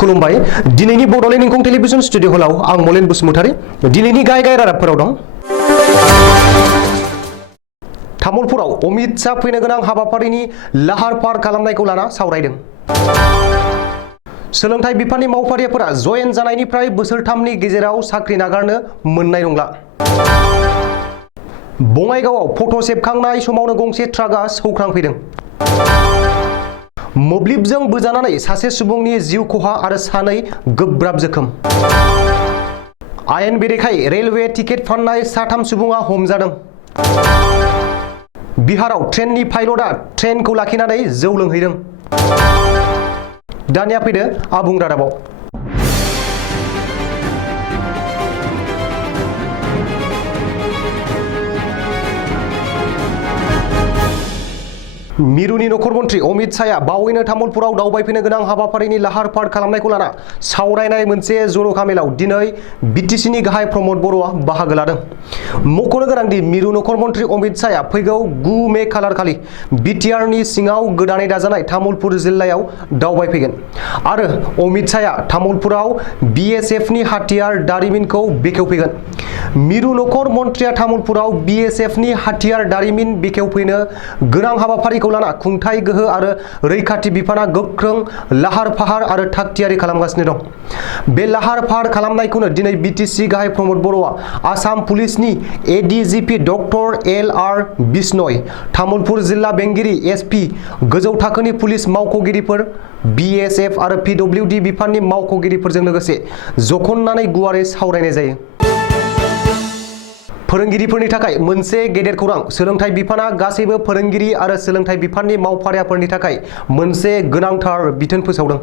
खुलुमबाय दिनैनि Bodoland इंखं television studio हलाव आं मलेन बसुमतारी दिनैनि गाय रादाबफोराव दं। तामुलपुराव अमित शाह फैनो गोनां हाबाफारिनि लाहार फाहार खालामनायखौ लाना सावरायदों। सोलोंथाइ बिफाननि मावफारियाफोरा जयेन जानायनिफ्राय बोसोरथामनि गेजेराव साख्रि नागारनो मोननाय नंला। बङाइगावआव फट' सेबखांनाय समावनो गंसे ट्राकआ सौख्रांफैदों। मोब्लिबजों बोजानानै सासे सुबुंनि जिउ खहा आरो सानै गोब्राब जोखोम। आयेन बेरेखायै रेलवे टिकेट फाननाय साथाम सुबुङा हमजादों। बिहाराव ट्रेननि पाइलटआ ट्रेनखौ लाखिनानै जौ लोंहैदों। दानिया फैदो आबुं रादाबाव। मिरुनि नखर मन्थ्रि अमित शाहआ बावैनो तामुलपुराव दावबायफैनो गोनां हाबाफारिनि लाहार फाहार खालामनायखौ लाना सावरायनाय मोनसे जर'खा मेलाव दिनै बिटिसिनि गाहाय प्रमद बर'आ बाहागो लादों। मख'नो गोनांदि मिरु नखर मन्थ्रि अमित शाहआ फैगौ 9 मे खालारखालि बिटिआरनि सिङाव गोदानै दाजानाय तामुलपुर जिल्लायाव दावबायफैगोन आरो अमित शाहआ तामुलपुराव बिएसएफनि हाथियार दारिमिनखौ बेखेवफैगोन। मिरु नखर मन्थ्रिया तामुलपुराव बिएसएफनि हाथियार दारिमिन बेखेवफैनो गोनां हाबाफारिखौ लाना खुंथाय गोहो आरो रैखाथि बिफाना गोख्रों लाहार फाहार आरो थागथियारि खालामगासिनो दं। बे लाहार फाहार खालामनायखौनो दिनै बिटिसि गाहाय प्रमद बर'आ आसाम पुलिसनि एडिजिपि डक्टर LR बिश्नय, तामुलपुर जिल्ला बेंगिरि SP, गोजौ थाखोनि पुलिस मावख'गिरिफोर, BSF आरो PWD बिफाननि मावख'गिरिफोरजों लोगोसे जखननानै गुवारै सावरायनाय जायो। फोरोंगिरिफोरनि थाखाय मोनसे गेदेर खौरां सोलोंथाइ बिफाना गासैबो फोरोंगिरि आरो सोलोंथाइ बिफाननि मावफारियाफोरनि थाखाय मोनसे गोनांथार बिथोन फोसावदों।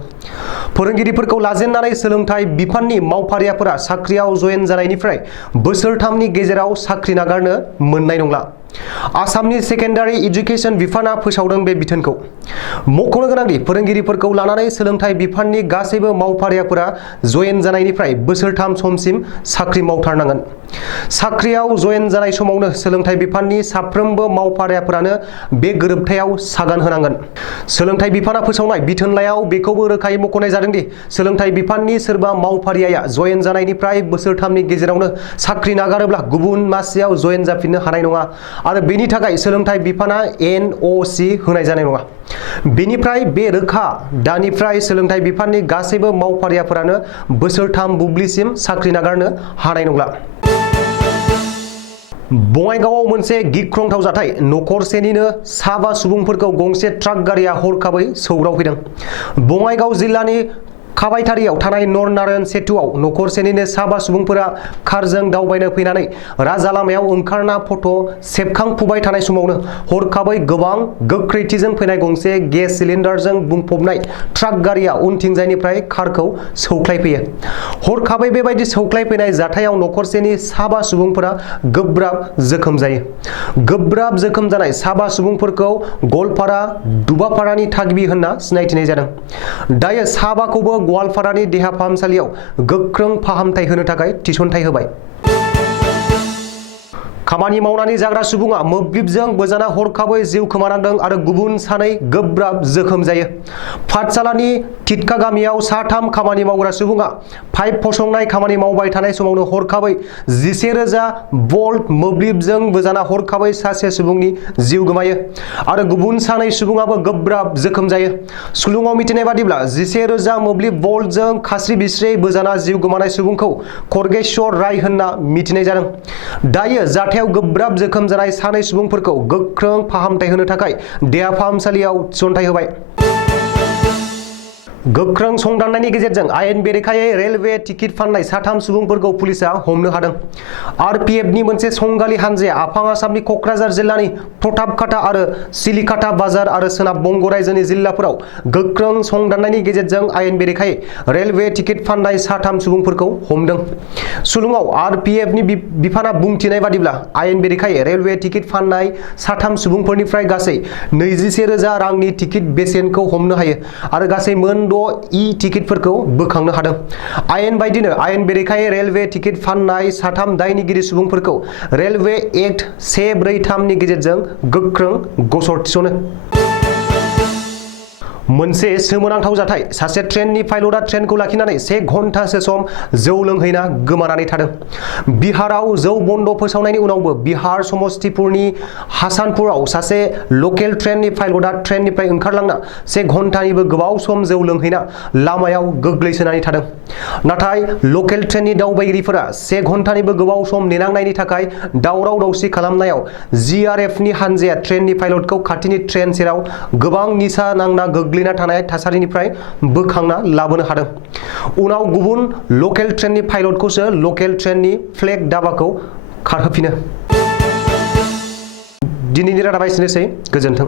फोरोंगिरिफोरखौ लाजेननानै सोलोंथाइ बिफाननि मावफारियाफोरा साख्रियाव जयेन जानायनिफ्राय बोसोरथामनि गेजेराव साख्रि नागारनो मोननाय नंला। आसामनि सेकेन्डारि इडुकेसन बिफाना फोसावदों बे बिथोनखौ। मख'नो गोनांदि फोरोंगिरिफोरखौ लानानै सोलोंथाइ बिफाननि गासैबो मावफारियाफोरा जयेन जानायनिफ्राय बोसोरथाम समसिम साख्रि मावथारनांगोन। साख्रियाव जयेन जानाय समावनो सोलोंथाइ बिफाननि साफ्रोमबो मावफारियाफोरानो बे गोरोबथायाव सागान होनांगोन। सोलोंथाइ बिफाना फोसावनाय बिथोनलाइयाव बेखौबो रोखायै मख'नाय जादोंदि सोलोंथाइ बिफाननि सोरबा मावफारियाया जयेन जानायनिफ्राय बोसोरथामनि गेजेरावनो साख्रि नागारोब्ला गुबुन मासियाव जयेन जाफिननो हानाय नङा आरो बेनि थाखाय सोलोंथाइ बिफाना NOC होनाय जानाय नङा। बेनिफ्राय बे रोखा दानिफ्राय सोलोंथाइ बिफाननि गासैबो मावफारियाफोरानो बोसोरथाम बुब्लिसिम साख्रि नागारनो हानाय नंला। बङाइगावआव मोनसे गिख्रंथाव जाथाय नखरसेनिनो 5 सुबुंफोरखौ गंसे ट्राक गारिया हरखाबै सौग्रावफैदों। बङाइगाव जिल्लानि खाबायथारियाव थानाय नरनारायण सेतुआव नखरसेनिनो 5 सुबुंफोरा कारजों दावबायनो फैनानै राजा लामायाव ओंखारना फट' सेबखांफुबाय थानाय समावनो हरखाबै गोबां गोख्रैथिजों फैनाय गंसे गेस सिलिन्डारजों बुंफबनाय ट्राक गारिया उनथिंजायनिफ्राय कारखौ सौख्लायफैयो। हरखाबै बेबायदि सौख्लायफैनाय जाथायाव नखरसेनि 5 सुबुंफोरा गोब्राब जोखोम जायो। गोब्राब जोखोम जानाय 5 सुबुंफोरखौ गलपारा दुबापारानि थागिबि होनना सिनायथिनाय जादों। दायो 5खौबो गवालपारानि देहा फाहामसालियाव गोख्रों फाहामथाय होनो थाखाय थिसनथाय होबाय। खामानि मावनानै जाग्रा सुबुङा मोब्लिबजों बोजाना हरखाबै जिउ खोमानांदों आरो गुबुन सानै गोब्राब जोखोम जायो। पाठशालानि थिटका गामियाव 3 खामानि मावग्रा सुबुङा पाइप फसंनाय खामानि मावबाय थानाय समावनो हरखाबै 11,000 भल्ट मोब्लिबजों बोजाना हरखाबै सासे सुबुंनि जिउ गोमायो आरो गुबुन 2 सुबुङाबो गोब्राब जोखोम जायो। सुलुङाव मिथिनाय बादिब्ला 11,000 मोब्लिब भल्टजों खास्रि बिस्रि बोजाना जिउ गोमानाय सुबुंखौ खरगेश्वर राय होनना मिथिनाय जादों। दायो जाथायाव गोब्राब जोखोम जानाय 2 सुबुंफोरखौ गोख्रों फाहामथाय होनो थाखाय देहा फाहामसालियाव थिसनथाय होबाय। गोख्रों संदाननायनि गेजेरजों आयेन बेरेखायै रेलवे टिकेट फाननाय 3 सुबुंफोरखौ पुलिसआ हमनो हादों। RPFनि मोनसे संगालि हानजाया आफां आसामनि क'क्राझार जिल्लानि प्रतापकाटा आरो सिलिकाटा बाजार आरो सोनाब बंग रायजोनि जिल्लाफोराव गोख्रों संदाननायनि गेजेरजों आयेन बेरेखायै रेलवे टिकेट फाननाय 3 सुबुंफोरखौ हमदों। सुलुङाव RPFनि बिफाना बुंथिनाय बादिब्ला आयेन बेरेखायै रेलवे टिकेट फाननाय 3 सुबुंफोरनिफ्राय गासै 21,000 रांनि टिकेट बेसेनखौ हमनो हायो आरो गासै मोन 6 टिकेटफोरखौ बोखांनो हादों। आयेन बायदिनो आयेन बेरेखायै रेलवे टिकेट फाननाय 3 दायनिगिरि सुबुंफोरखौ रेलवे एक्ट 143 नि गेजेरजों गोख्रों गसर थिसनो। मोनसे सोमोनांथाव जाथाय सासे ट्रेननि पाइलटआ ट्रेनखौ लाखिनानै 1 घन्टासो सम जौ लोंहैना गोमानानै थादों। बिहाराव जौ बन्द फोसावनायनि उनावबो बिहार समस्तिपुरनि हासानपुराव सासे लकेल ट्रेननि पाइलटआ ट्रेननिफ्राय ओंखारलांना 1 घन्टानिबो गोबाव सम जौ लोंहैना लामायाव गोग्लैसोनानै थादों। नाथाय लकेल ट्रेननि दावबायारिफोरा 1 घन्टानिबो गोबाव सम नेनांनायनि थाखाय दावराव दावसि खालामनायाव जिआरएफनि हानजाया ट्रेननि पाइलटखौ खाथिनि ट्रेन सेराव गोबां निसा नांना गोग्लैना थानाय थासारिनिफ्राय बोखांना लाबोनो हादों। उनाव गुबुन लकेल ट्रेननि पाइलटखौसो लकेल ट्रेननि फ्लेग दाबाखौ खारहोफिनो। दिनैनि रादाबा एसेनोसै। गोजोन्थों।